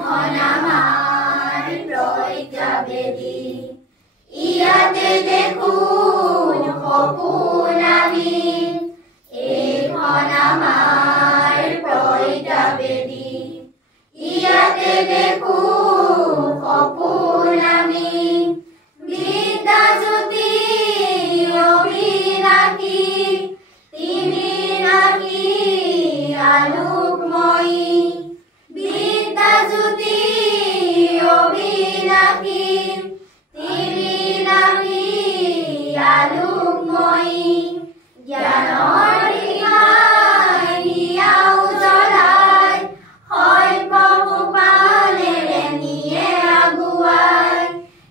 এইখন আমাৰ প্ৰজ্ঞাবেদী ইয়াতে দেখোন সপোন আমি এইখন আমাৰ প্ৰজ্ঞাবেদী ইয়াতে দেখোন সপোন আমি বিদ্যাজ্যোতি অবিনাশী তিনি নাকি আলোকময়ী বিদ্যাজ্যোতি অবিনাশী তিনি নাকি আলোকময়ী জ্ঞানৰ দিশাই দিয়া উজ্বলাই হয় পশুপালেৰে নিয়ে আগুৱাই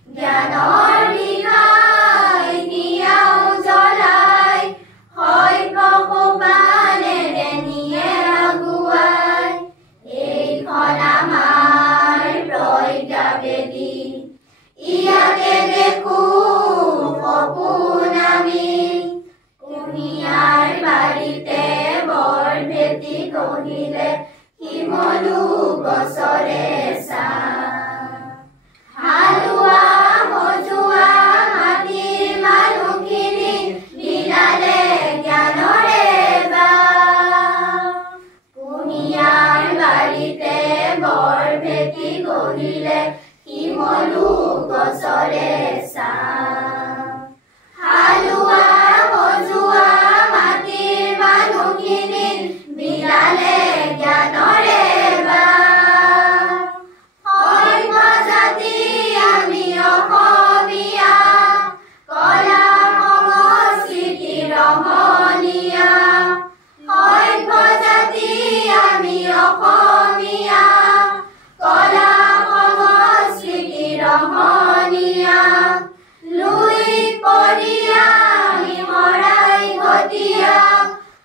জ্ঞানৰ দিশাই দিয়া উজ্বলাই হয় পশুপালেৰে নিয়ে আগুৱাই এইখন আমাৰ প্ৰজ্ঞাবেদী ইয়াতে দেখোন সপোন আমি কুঁহিয়াৰ বাৰীতে বৰভেটি কহিলে শিমলু গছৰে হালোৱা সজোৱা মাটিৰ মানুহখিনি বিলালে জ্ঞানৰে কুঁহিয়াৰ বাৰীতে বৰভেটি কহিলে শিমলু গছৰে হালোৱা সজোৱা মাটিৰ মানুহখিনি বিলালে জ্ঞানৰে জাতি আমি অসমীয়া কলা সংস্কৃতি ৰমণীয়া সভ্য জাতি আমি অসমীয়া কলা সংস্কৃতি ৰমণীয়া লুই পৰিয়া আমি শৰাই ঘটীয়া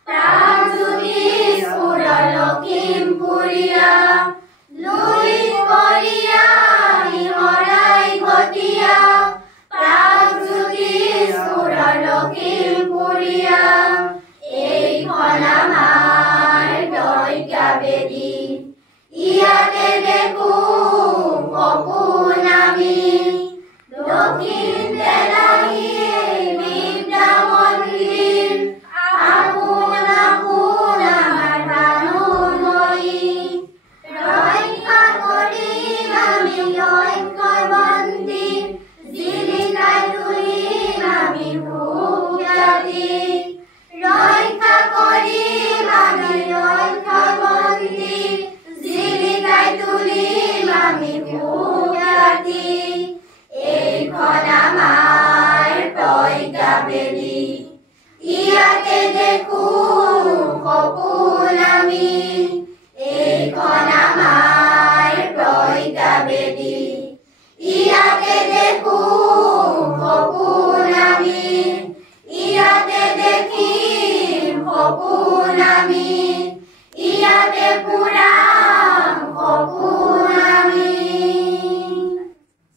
প্ৰাণজ্যোতি স্ফুৰৰ লখিমপুৰীয়া লুই পৰিয়া আমি শৰাই ঘটীয়া প্ৰাণজ্যোতি স্ফুৰৰ লখিমপুৰীয়া এইখন আমাৰ প্ৰজ্ঞাবেদী ইয়াতে দেখোন সপোন আমি দক্ষিণ তেলাহী বিদ্যা মন্দিৰ আপোন আপোন আমাৰ প্ৰাণময়ী ৰক্ষা কৰিম আমি ঐক্যবন্দী জিলিকাই তুলিম আমি সুখ্যাতি ৰক্ষা কৰিম আমি ঐক্যবন্দী জিলিকাই তুলিম আমি সুখ্যাতি এইখন আমাৰ প্ৰজ্ঞাবেদী ইয়াতে দেখোন সপোন আমি এইখন আমাৰ প্ৰজ্ঞাবেদী ইয়াতে দেখোন সপোন আমি ইয়াতে দেখিম সপোন আমি